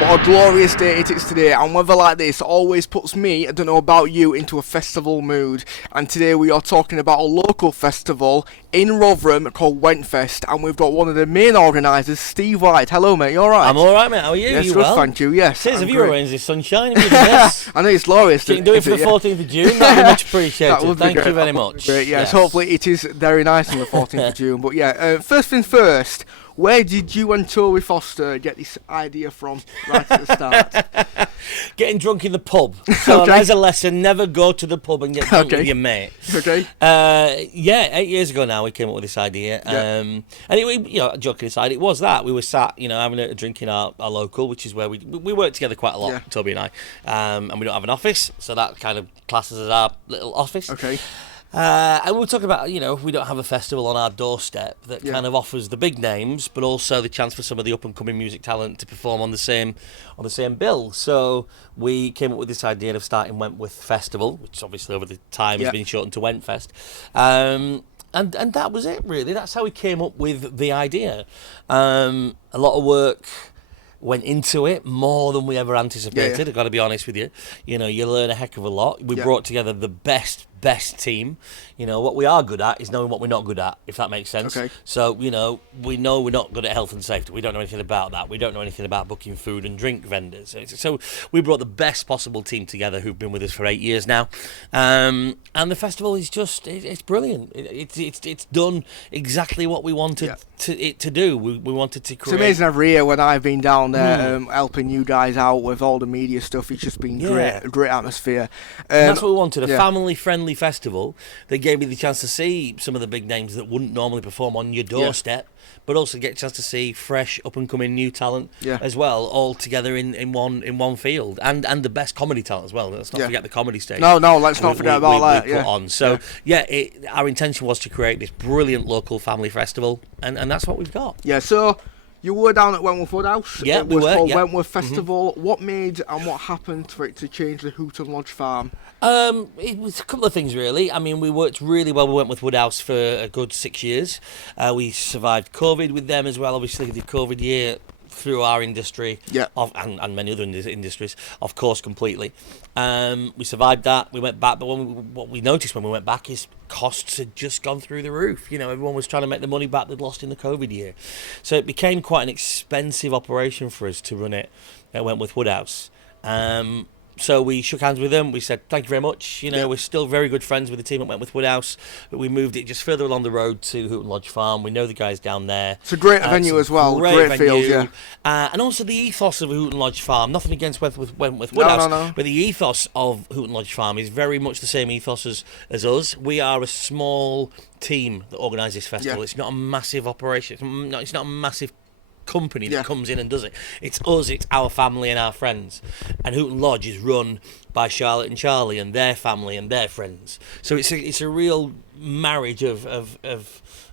What a glorious day it is today, and weather like this always puts me, I don't know about you, into a festival mood. And today we are talking about a local festival in Rotherham called Wentfest, and we've got one of the main organisers, Steve White. Hello mate, you alright? I'm alright mate, how are you? Yes, you good, well? thank you, yes. Cheers, have you arranged this sunshine? Have you done this? I know it's glorious. You can do it for the 14th of June, that would be much appreciated. That would be Thank great. you very much. Great, yes, hopefully it is very nice on the 14th of June. But yeah, first things first, where did you and Toby Foster get this idea from right at the start? Getting drunk in the pub. So Okay. there's a lesson, never go to the pub and get drunk with your mate. Okay. 8 years ago now we came up with this idea. Yeah. And it, joking aside, it was that. We were sat, having a drink in our local, which is where we work together quite a lot, Yeah. Toby and I. And we don't have an office, so that kind of classes as our little office. Okay. And we were talking about, we don't have a festival on our doorstep that kind of offers the big names, but also the chance for some of the up-and-coming music talent to perform on the same bill. So we came up with this idea of starting Wentworth Festival, which obviously over the time has been shortened to Wentfest. And that was it, really. That's how we came up with the idea. A lot of work went into it, more than we ever anticipated. I've got to be honest with you. You learn a heck of a lot. We brought together the best team. What we are good at is knowing what we're not good at, if that makes sense. Okay. So, we know we're not good at health and safety. We don't know anything about that. We don't know anything about booking food and drink vendors. So we brought the best possible team together who've been with us for 8 years now. And the festival is just, it's brilliant. It's done exactly what we wanted it to do. We wanted to create... It's amazing every year when I've been down there helping you guys out with all the media stuff. It's just been great atmosphere. And that's what we wanted, a family-friendly festival that gave me the chance to see some of the big names that wouldn't normally perform on your doorstep, but also get a chance to see fresh, up-and-coming new talent as well, all together in one field, and the best comedy talent as well. Let's not forget the comedy stage. No, let's not forget about that. We put on. So, our intention was to create this brilliant local family festival, and that's what we've got. Yeah, so... You were down at Wentworth Woodhouse. Yeah, we were. It was called Wentworth Festival. What made and what happened for it to change the Hooton Lodge Farm? It was a couple of things, really. I mean, we worked really well with Wentworth Woodhouse for a good 6 years. We survived COVID with them as well. Obviously, the COVID year through our industry and many other industries, of course, completely. We survived that. We went back, but what we noticed when we went back is costs had just gone through the roof. Everyone was trying to make the money back they'd lost in the COVID year. So it became quite an expensive operation for us to run it at Wentworth Woodhouse. So we shook hands with them. We said, thank you very much. We're still very good friends with the team at Wentworth Woodhouse, but we moved it just further along the road to Hooton Lodge Farm. We know the guys down there. It's a great venue as well. Great field, yeah. And also the ethos of Hooton Lodge Farm. Nothing against Wentworth Woodhouse, no. but the ethos of Hooton Lodge Farm is very much the same ethos as us. We are a small team that organise this festival. Yeah. It's not a massive operation. It's not a massive company that comes in and does it. It's us, it's our family and our friends. And Hooton Lodge is run by Charlotte and Charlie and their family and their friends. So it's a real marriage of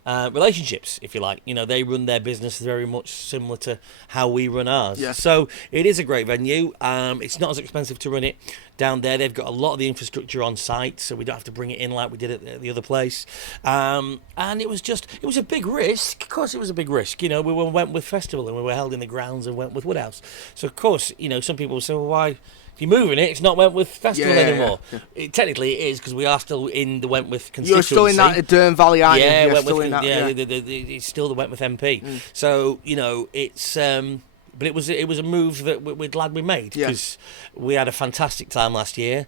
relationships, if you like. They run their business very much similar to how we run ours. Yeah. So it is a great venue. It's not as expensive to run it down there. They've got a lot of the infrastructure on site, so we don't have to bring it in like we did at the other place. And it was a big risk. Of course it was a big risk. We were Wentworth Festival and we were held in the grounds of Wentworth Woodhouse. So of course, some people will say, well, why... If you're moving it, it's not Wentworth Festival anymore. Yeah. Technically, it is because we are still in the Wentworth constituency. You're still in that Dearne Valley, aren't you? Wentworth, still in that, it's still the Wentworth MP. So it's. But it was a move that we're glad we made because we had a fantastic time last year.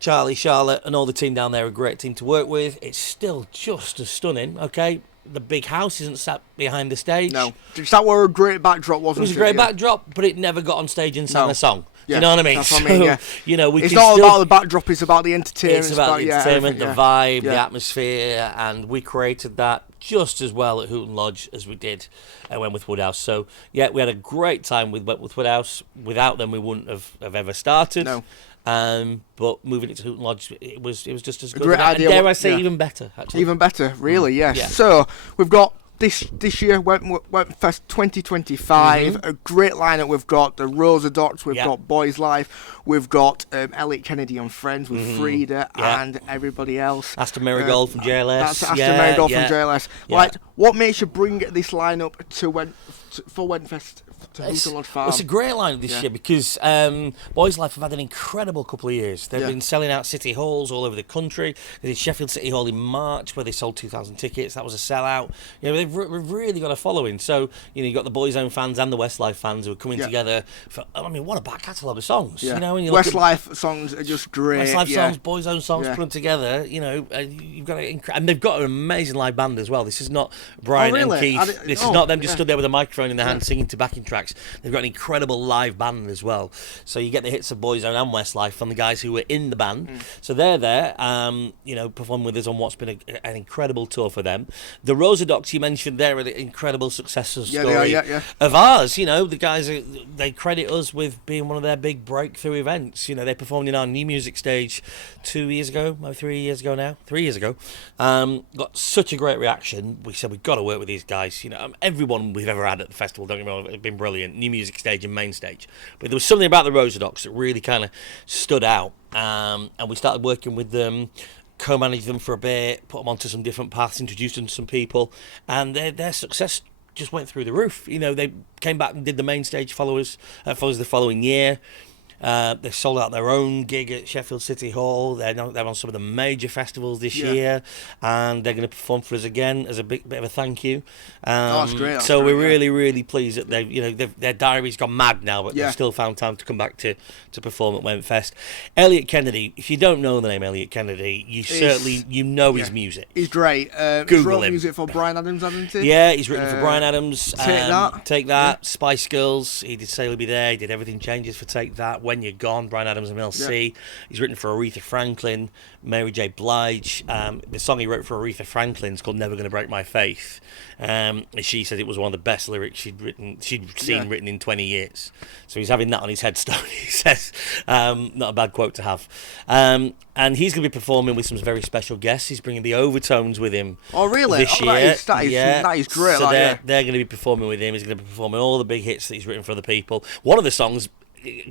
Charlie, Charlotte, and all the team down there are a great team to work with. It's still just as stunning. Okay. The big house isn't sat behind the stage. No. That were a great backdrop, wasn't it? It was a great backdrop, but it never got on stage and sang a song. Yeah, you know what I mean? That's what I mean, yeah. It's not about the backdrop, it's about the entertainment. It's about the entertainment, the vibe, the atmosphere, and we created that just as well at Hooton Lodge as we did at Wentworth Woodhouse. So, we had a great time with Wentworth Woodhouse. Without them, we wouldn't have ever started. No. But moving it to Hooton Lodge, it was just as good. Great idea. Dare I say, even better, actually. Even better, really, yes. Yeah. So, we've got this year, Wentfest 2025. A great lineup. We've got the Rosa Docs, we've got Boys Life, we've got Elliot Kennedy and Friends with Frida and everybody else. Aston Marigold from JLS. That's Aston Marigold from JLS. Like, what makes you bring this lineup for Wentfest? It's a great lineup this year because Boys Life have had an incredible couple of years. They've been selling out city halls all over the country. They did Sheffield City Hall in March where they sold 2,000 tickets. That was a sellout. You know, they've really got a following. So, you know, you've got the Boys Own fans and the Westlife fans who are coming together for, I mean, what a back catalogue of songs. You know, when you Westlife songs are just great. Westlife songs, Boys Own songs, put them together. You know, you've got and they've got an amazing live band as well. This is not Brian and Keith. This is not them just stood there with a microphone in their hand singing to backing tracks. They've got an incredible live band as well. So you get the hits of Boys Own and Westlife from the guys who were in the band. So they're there, you know, performing with us on what's been an incredible tour for them. The Rosa Docs you mentioned, they're an incredible success story of ours. You know, the guys, they credit us with being one of their big breakthrough events. You know, they performed in our new music stage 2 years ago, maybe 3 years ago now, 3 years ago. Got such a great reaction. We said, we've got to work with these guys. You know, everyone we've ever had at the festival, don't get me wrong, have been brilliant. New music stage and main stage. But there was something about the Rosa Docs that really kind of stood out. And we started working with them, co-managed them for a bit, put them onto some different paths, introduced them to some people, and their success just went through the roof. You know, they came back and did the main stage follows the following year. They sold out their own gig at Sheffield City Hall. They're on some of the major festivals this year, and they're going to perform for us again as a bit of a thank you. That's great. So we're really pleased that their diary's gone mad now, but they've still found time to come back to perform at Wentfest. Elliot Kennedy. If you don't know the name Elliot Kennedy, you know his music. He's great. Google he's wrote him. music for Bryan Adams, hasn't he? Yeah, he's written for Bryan Adams. Take That. Spice Girls. He did Sailor Be There. He did Everything Changes for Take That. When You're Gone, Bryan Adams and Mel C. He's written for Aretha Franklin, Mary J. Blige. The song he wrote for Aretha Franklin is called Never Gonna Break My Faith. She said it was one of the best lyrics she'd seen written in 20 years. So he's having that on his headstone, he says. Not a bad quote to have. And he's going to be performing with some very special guests. He's bringing the Overtones with him. Oh, really? This year. That is great. So they're going to be performing with him. He's going to be performing all the big hits that he's written for other people. One of the songs,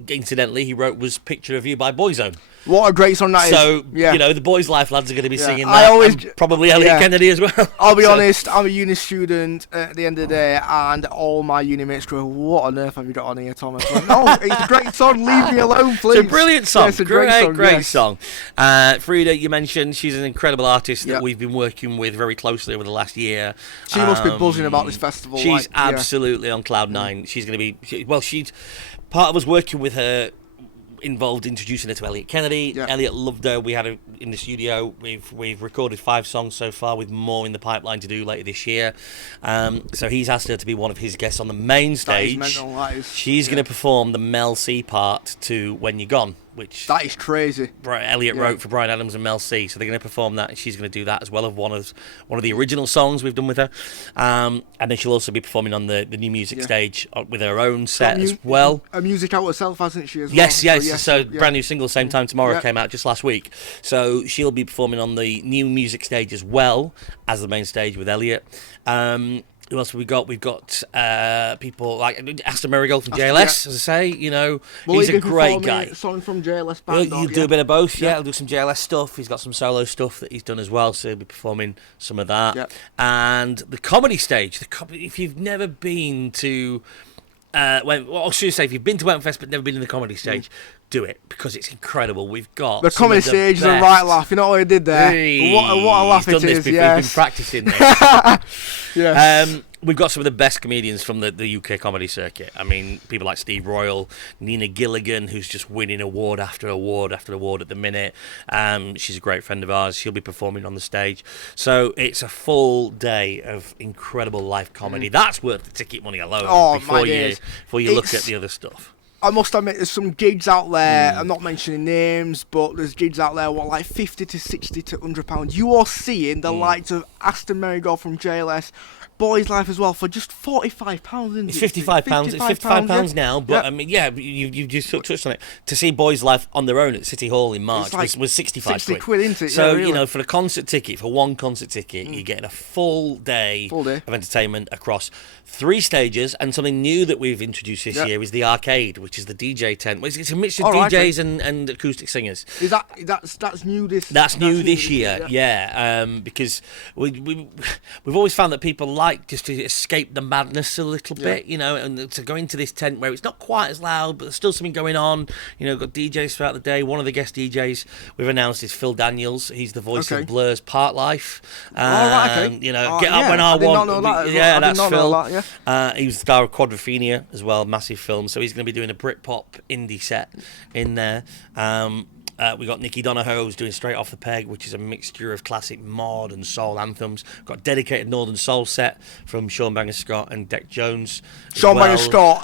incidentally, he wrote was Picture of You by Boyzone. What a great song that is. So, you know, the Boys Life lads are going to be singing that. And probably Elliot Kennedy as well. I'll be honest, I'm a uni student at the end of the day, and all my uni mates go, what on earth have you got on here, Thomas? Like, no, it's a great song, leave me alone, please. It's a brilliant song. Yeah, it's a great song. Frida, you mentioned, she's an incredible artist that we've been working with very closely over the last year. She must be buzzing about this festival. She's absolutely on cloud nine. She's going to be, she's part of us working with her involved introducing her to Elliot Kennedy. Elliot loved her. We had her in the studio. We've recorded 5 songs so far, with more in the pipeline to do later this year. So he's asked her to be one of his guests on the main stage. She's going to perform the Mel C part to When You're Gone, which that is crazy. Elliot wrote for Bryan Adams and Mel C. So they're going to perform that, and she's going to do that as well, of one of the original songs we've done with her. And then she'll also be performing on the new music stage with her own set as well. A music out herself, hasn't she? Yes. So brand new single, Same Time Tomorrow, came out just last week. So she'll be performing on the new music stage as well as the main stage with Elliot. Who else have we got? We've got people like Aston Marigold from JLS, as I say. You know, he's a great guy. Song from JLS band. He'll do a bit of both. Yeah, he'll do some JLS stuff. He's got some solo stuff that he's done as well, so he'll be performing some of that. And the comedy stage. If you've never been to, if you've been to Wentfest but never been in the comedy stage, do it, because it's incredible. We've got the comedy stage is a right laugh. You know what I did there? Hey, what a laugh it is. He's been practicing this. We've got some of the best comedians from the UK comedy circuit. I mean, people like Steve Royal, Nina Gilligan, who's just winning award after award after award at the minute. She's a great friend of ours. She'll be performing on the stage. So it's a full day of incredible live comedy. That's worth the ticket money alone before you look at the other stuff. I must admit, there's some gigs out there. I'm not mentioning names, but there's gigs out there like 50 to 60 to £100. You are seeing the likes of Aston Marigold from JLS, Boys Life as well for just £45. It's £55. It's £55 now, but I mean, you just touched on it. To see Boys Life on their own at City Hall in March was 65 60 quid, isn't it? So really. for a concert ticket, for one concert ticket, you're getting a full day of entertainment across 3 stages, and something new that we've introduced this year is the arcade, which is the DJ tent. It's a mixture of DJs and acoustic singers. Is that's new this? That's new this year, because we've always found that people like just to escape the madness a little bit, and to go into this tent where it's not quite as loud, but there's still something going on. Got DJs throughout the day. One of the guest DJs we've announced is Phil Daniels. He's the voice of Blur's Part Life. Get Up When I Want. That's Phil. He was the star of Quadrophenia as well, massive film. So he's going to be doing a Britpop indie set in there. We got Nicky Donahoe who's doing Straight Off the Peg, which is a mixture of classic mod and soul anthems. Got a dedicated Northern Soul set from Sean Banger Scott and Deck Jones. Sean Banger Scott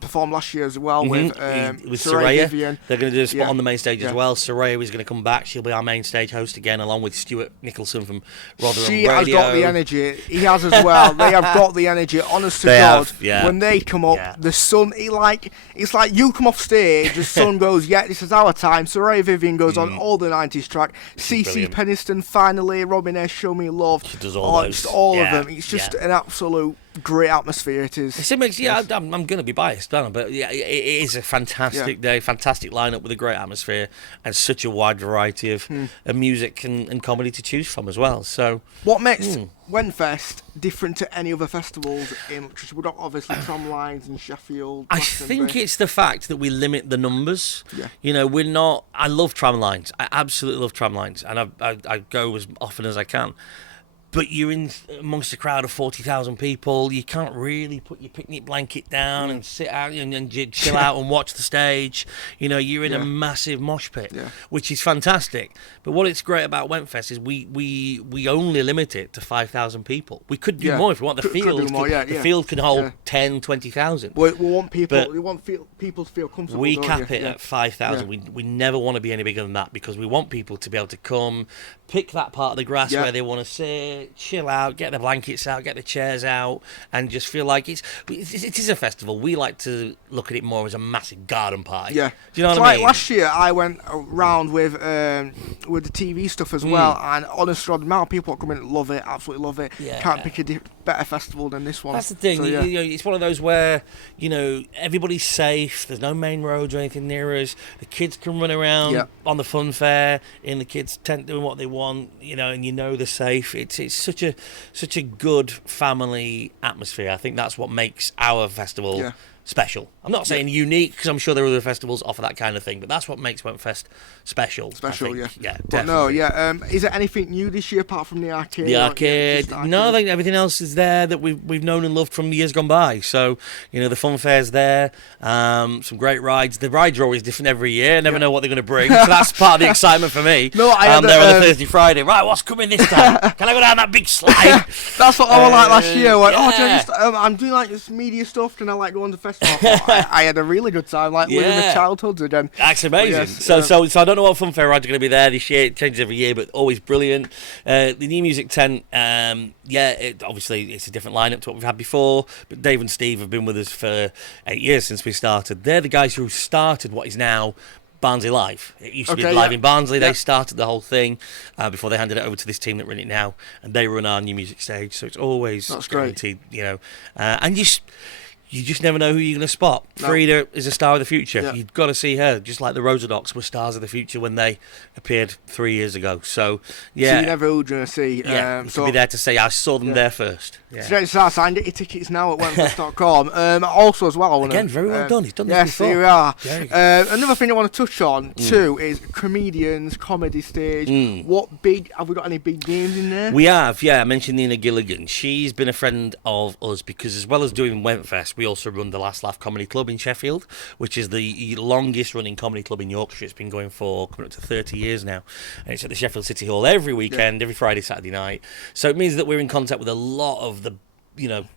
performed last year as well with Soraya. Vivian. They're going to do a spot on the main stage as well. Soraya is going to come back. She'll be our main stage host again, along with Stuart Nicholson from Rotherham Radio. Has got the energy. He has as well. They have got the energy. Honest to God, when they come up, the sun. It's like you come off stage, the sun goes. This is our time. Soraya Vivian goes on all the 90s track. CC Peniston, finally, Robin S, Show Me Love. She does all those. Just all of them. It's just an absolute great atmosphere. It is. I'm going to be biased, but it is a fantastic day, fantastic lineup with a great atmosphere and such a wide variety of music and comedy to choose from as well. So, what makes Wentfest different to any other festivals in? We've got obviously tramlines in Sheffield. I think it's the fact that we limit the numbers. We're not. I love tramlines. I absolutely love tramlines, and I go as often as I can. But you're in amongst a crowd of 40,000 people. You can't really put your picnic blanket down and sit out and chill out and watch the stage. You're in a massive mosh pit, which is fantastic. But what it's great about Wentfest is we only limit it to 5,000 people. We could do more if we want. The field can hold 10, 20,000. We want people. We want people to feel comfortable. We cap it at 5,000. We never want to be any bigger than that because we want people to be able to come, pick that part of the grass where they want to sit, chill out, get the blankets out, get the chairs out, and just feel like it is a festival. We like to look at it more as a massive garden party. Do you know what I mean? Last year I went around with the TV stuff as well, and honestly, the amount of people that come in love it, absolutely love it. Can't pick a better festival than this one. That's the thing. So, it's one of those where everybody's safe. There's no main roads or anything near us. The kids can run around on the fun fair in the kids' tent doing what they want. And they're safe. It's such a good family atmosphere. I think that's what makes our festival special. I'm not saying unique because I'm sure there are other festivals offer that kind of thing, but that's what makes Wentfest special. But no, is there anything new this year apart from the arcade? The arcade. No, I think everything else is there that we've known and loved from years gone by. So the fun fair's there. Some great rides. The rides are always different every year. I never know what they're going to bring. So that's part of the excitement for me. No, I'm there on a Thursday, Friday. Right, what's coming this time? Can I go down that big slide? That's what I was like last year. I'm doing like this media stuff, and I like going to festival. I had a really good time, like living the childhood again. That's amazing. So I don't know what fun fair rides are going to be there this year. It changes every year, but always brilliant. The new music tent, obviously it's a different lineup to what we've had before. But Dave and Steve have been with us for 8 years since we started. They're the guys who started what is now Barnsley Live. It used to be live in Barnsley. They started the whole thing before they handed it over to this team that run it now, and they run our new music stage. So it's always guaranteed, and you just never know who you're going to spot. No. Frida is a star of the future. Yeah. You've got to see her, just like the Rosadocs were stars of the future when they appeared 3 years ago. So, yeah. So you never who going to see. Yeah, you can be there to say, I saw them there first. Yeah. So I signed your tickets now at wentfest.com. Also, as well, I want again, very well done. He's done this before. Yes, here we are. Another thing I want to touch on, too, is comedians, comedy stage. Have we got any big names in there? We have, I mentioned Nina Gilligan. She's been a friend of us because as well as doing Wentfest, we also run the Last Laugh Comedy Club in Sheffield, which is the longest running comedy club in Yorkshire. It's been going for coming up to 30 years now. And it's at the Sheffield City Hall every weekend, every Friday, Saturday night. So it means that we're in contact with a lot of the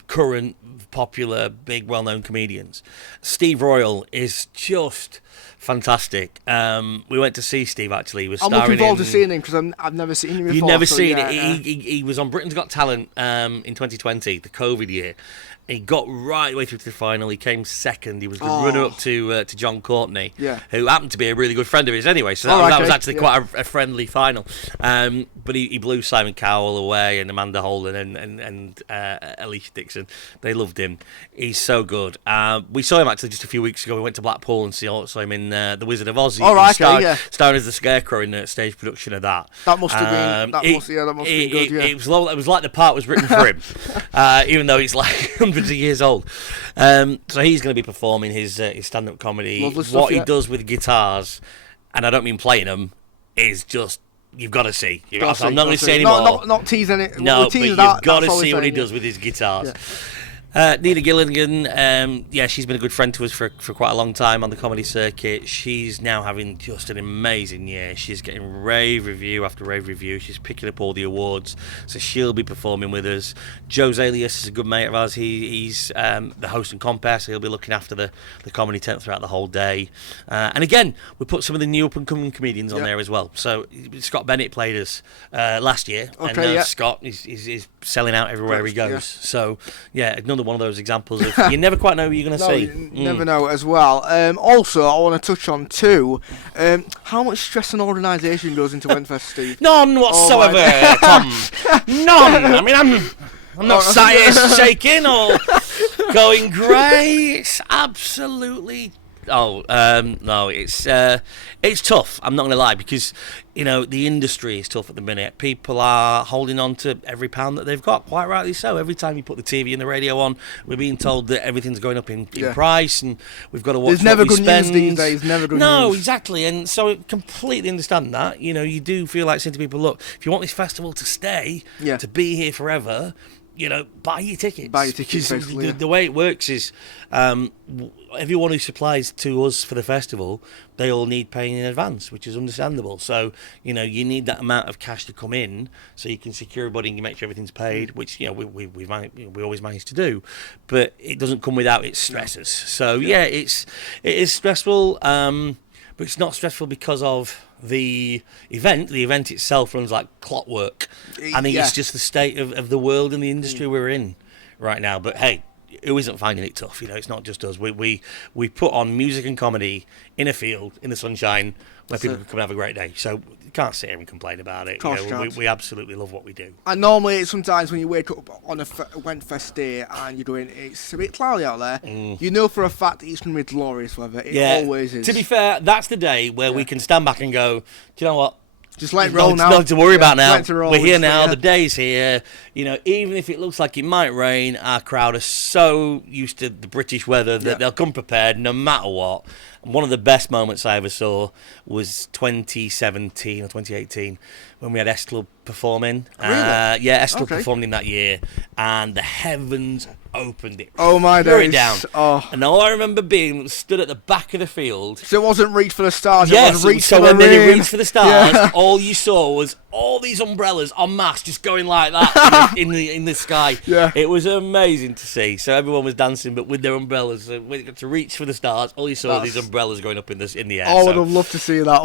current, popular, big, well-known comedians. Steve Royal is just fantastic. We went to see Steve, actually. He was I'm looking forward to seeing him because I've never seen him before. You've never seen it. He was on Britain's Got Talent in 2020, the COVID year. He got right the way through to the final. He came second. He was the runner-up to John Courtney, who happened to be a really good friend of his anyway. So that was actually quite a friendly final. But he blew Simon Cowell away and Amanda Holden and Alicia Dixon. They loved him. He's so good. We saw him actually just a few weeks ago. We went to Blackpool and saw him in The Wizard of Oz. Starring as the Scarecrow in the stage production of that. That must have been. That must have been good. Yeah. It was like the part was written for him, even though he's like hundreds of years old. So he's going to be performing his stand-up comedy. What he does with guitars, and I don't mean playing them, is just. You've got to see. I'm not going to say any more. Not teasing it. No, but you've got to see what he does with his guitars. Yeah. Nina Gilligan, she's been a good friend to us for quite a long time on the comedy circuit. She's now having just an amazing year. She's getting rave review after rave review. She's picking up all the awards, so she'll be performing with us. Joe Zalius is a good mate of ours. He's the host and compere, so he'll be looking after the comedy tent throughout the whole day. And again, we put some of the new up-and-coming comedians on there as well. So Scott Bennett played us last year, Scott is selling out everywhere he goes. Yeah. So, another one of those examples of you never quite know who you're going to see. You never know as well. Also, I want to touch on too, how much stress and organisation goes into Wentfest, Steve? None whatsoever, Tom. None. I mean, I'm not sat here shaking or going grey. It's absolutely... no, it's tough. I'm not going to lie, because the industry is tough at the minute. People are holding on to every pound that they've got, quite rightly so. Every time you put the TV and the radio on, we're being told that everything's going up in price, and we've got to watch. There's never good news these days. Never good news. No, exactly, and so I completely understand that. You do feel like saying to people, look, if you want this festival to stay, to be here forever. Buy your tickets. Basically. The way it works is everyone who supplies to us for the festival, they all need paying in advance, which is understandable. So, you need that amount of cash to come in so you can secure everybody and make sure everything's paid, which, we always manage to do. But it doesn't come without its stresses. So, it is stressful, but it's not stressful because of the event. The event itself runs like clockwork. I think it's just the state of the world and the industry we're in right now. But hey, who isn't finding it tough? It's not just us. We put on music and comedy in a field in the sunshine where people can come and have a great day. So you can't sit here and complain about it. We absolutely love what we do. And normally, sometimes when you wake up on a Wentfest day and you're going, it's a bit cloudy out there, you know for a fact that it's going to be glorious weather. It always is. To be fair, that's the day where we can stand back and go, do you know what? Just let it roll now. Nothing to worry about now. We're here now. The day's here. Even if it looks like it might rain, our crowd are so used to the British weather that they'll come prepared no matter what. And one of the best moments I ever saw was 2017 or 2018 when we had S Club performing. Really? S Club performed in that year, and the heavens opened. It oh my days! It down. And all I remember being stood at the back of the field. So it wasn't reach for the stars. Yes, it was reach so for when the they reached for the stars, all you saw was all these umbrellas en masse just going like that in the sky. Yeah. It was amazing to see. So everyone was dancing, but with their umbrellas. So when you got to reach for the stars, all you saw were these umbrellas going up in the air. I would have loved to see that.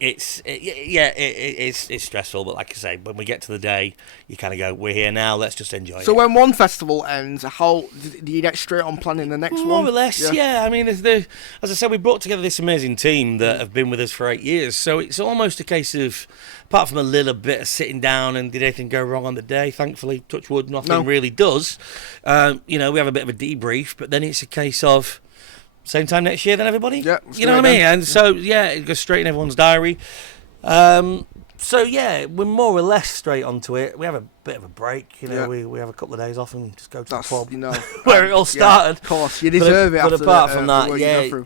It's stressful, but like I say, when we get to the day, you kind of go, we're here now, let's just enjoy it. So when one festival ends, how do you get straight on planning the next one? More or less, yeah. I mean, as I said, we brought together this amazing team that have been with us for 8 years, so it's almost a case of, apart from a little bit of sitting down and did anything go wrong on the day, thankfully, touch wood, nothing really does. We have a bit of a debrief, but then it's a case of same time next year then everybody? Yeah. You know what I mean? And so, it goes straight in everyone's diary. We're more or less straight onto it. We have a bit of a break, we have a couple of days off and just go to the pub, where it all started. Of course, you deserve it. But apart from that,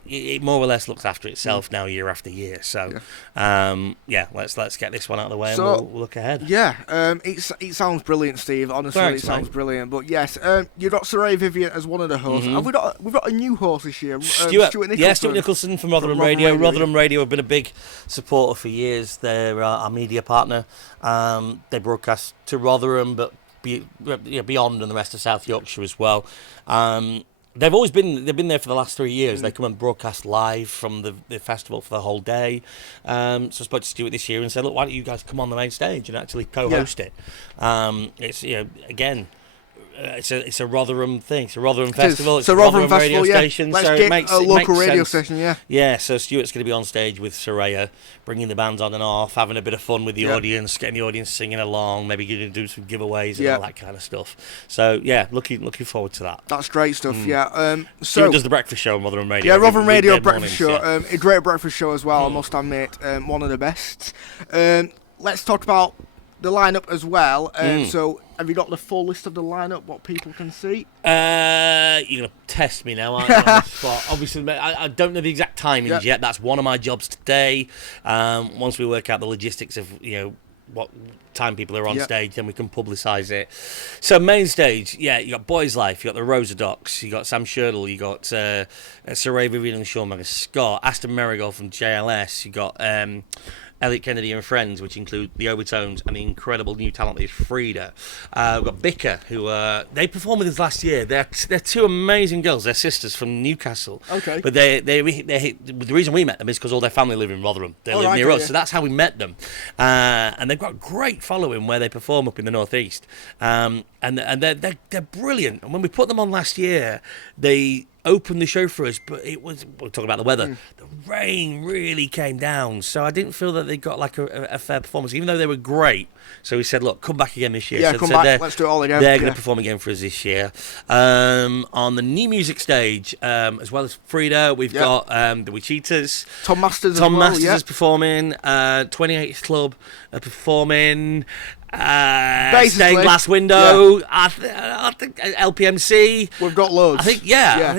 it more or less looks after itself now, year after year. So, let's get this one out of the way and we'll look ahead. Yeah, it sounds brilliant, Steve. Honestly, it sounds brilliant. But yes, you got Saray Vivian as one of the hosts. Have we've got a new host this year, Stuart Nicholson. Yeah, Stuart Nicholson from Rotherham Radio. Rotherham Radio have been a big supporter for years. They're our media partner. They broadcast to Rotherham, but beyond and the rest of South Yorkshire as well. They've been there for the last 3 years. They come and broadcast live from the festival for the whole day. So I spoke to Stuart this year and said, look, why don't you guys come on the main stage and actually co-host it? It's again. It's a Rotherham thing. It's a Rotherham festival. It's a Rotherham radio station. Let's so get it makes a local radio sense. station. Yeah. Yeah. So Stuart's going to be on stage with Soraya, bringing the bands on and off, having a bit of fun with the audience, getting the audience singing along. Maybe going to do some giveaways and all that kind of stuff. So yeah, looking forward to that. That's great stuff. Yeah. So Stuart does the breakfast show on Rotherham Radio. Yeah, Rotherham Radio breakfast show. Yeah. A great breakfast show as well. I must admit, one of the best. Let's talk about the lineup as well. So, have you got the full list of the lineup? What people can see? You're gonna test me now, aren't you? On the spot? Obviously, I don't know the exact timings yet. That's one of my jobs today. Once we work out the logistics of what time people are on stage, then we can publicise it. So main stage, you got Boys Life, you got the Rosa Docs, you got Sam Sherdle, you got Saray Vivian and Sean Magus Scott, Aston Marigold from JLS, you got Elliot Kennedy and Friends, which include the Overtones and the incredible new talent that is Frida. We've got Bicker, who they performed with us last year. They're two amazing girls. They're sisters from Newcastle. Okay. But the reason we met them is because all their family live in Rotherham. They live near us, so that's how we met them. And they've got a great following where they perform up in the northeast. And they're brilliant. And when we put them on last year, they opened the show for us, but we're talking about the weather. The rain really came down, so I didn't feel that they got like a fair performance, even though they were great. So we said, look, come back again this year. Yeah, so, come back. Let's do it all again. They're going to perform again for us this year. On the new music stage, as well as Frida, we've got the Wichitas. Tom Masters is performing. 28th Club are performing. Stained Glass Window. I think LPMC. We've got loads. I think I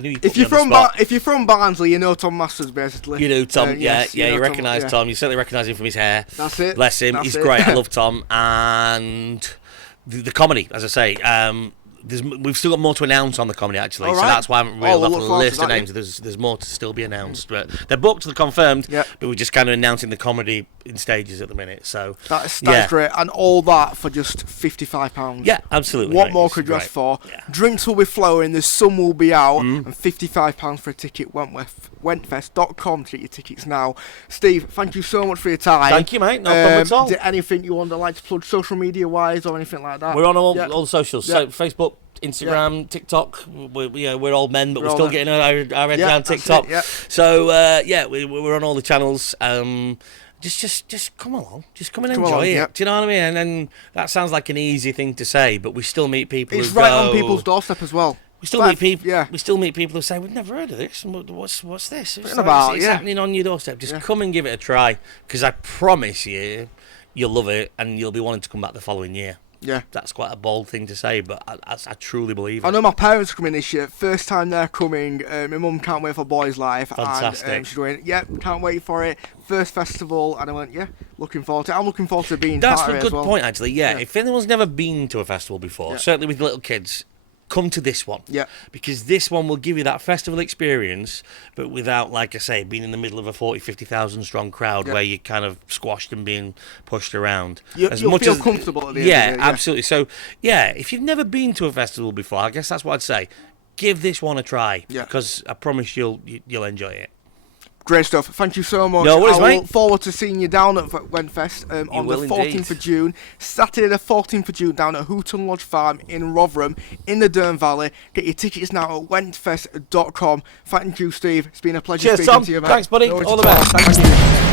knew you put if me you're on the spot. if you're from Barnsley, you know Tom Masters basically. You know Tom. Yes, you recognise Tom. You certainly recognise him from his hair. That's it. Bless him. He's great. I love Tom. And the comedy, as I say. We've still got more to announce on the comedy, actually, so that's why I haven't reeled off a list of names. There's more to still be announced, but they're booked, they're confirmed, but we're just kind of announcing the comedy in stages at the minute. So that's great, and all that for just £55. Yeah, absolutely. What more could you ask for? Yeah. Drinks will be flowing, the sun will be out, and £55 for a ticket. Wentfest.com to get your tickets now. Steve, thank you so much for your time. Thank you, mate. No problem at all. Is there anything you want to like to plug social media wise or anything like that? We're on all the socials. So Facebook, Instagram, TikTok. We're old men, but we're still getting our head around TikTok. So we're on all the channels. Just come along. Just come and enjoy it. Do you know what I mean? And that sounds like an easy thing to say, but we still meet people. It's right on people's doorstep as well. We still meet people. Yeah. We still meet people who say we've never heard of this. And what's this? It's happening on your doorstep. Just come and give it a try, because I promise you, you'll love it and you'll be wanting to come back the following year. Yeah, that's quite a bold thing to say, but I truly believe it. I know my parents are coming this year. First time they're coming. My mum can't wait for Boys Life. Fantastic. And she's going, can't wait for it. First festival, and I went, looking forward to it. I'm looking forward to being part of it. That's a good point, actually. Yeah, if anyone's never been to a festival before, certainly with little kids, come to this one. Yeah. Because this one will give you that festival experience, but without, like I say, being in the middle of a 40, 50,000 strong crowd where you're kind of squashed and being pushed around. You'll feel comfortable at the end of the day. Absolutely. So, if you've never been to a festival before, I guess that's what I'd say. Give this one a try, because I promise you'll enjoy it. Great stuff. Thank you so much. No worries, I mate. look forward to seeing you down at Wentfest on the 14th of June. Saturday the 14th of June down at Hooton Lodge Farm in Rotherham in the Dearne Valley. Get your tickets now at wentfest.com. Thank you, Steve. It's been a pleasure speaking to you, mate. Thanks, buddy. All the best. Thank you.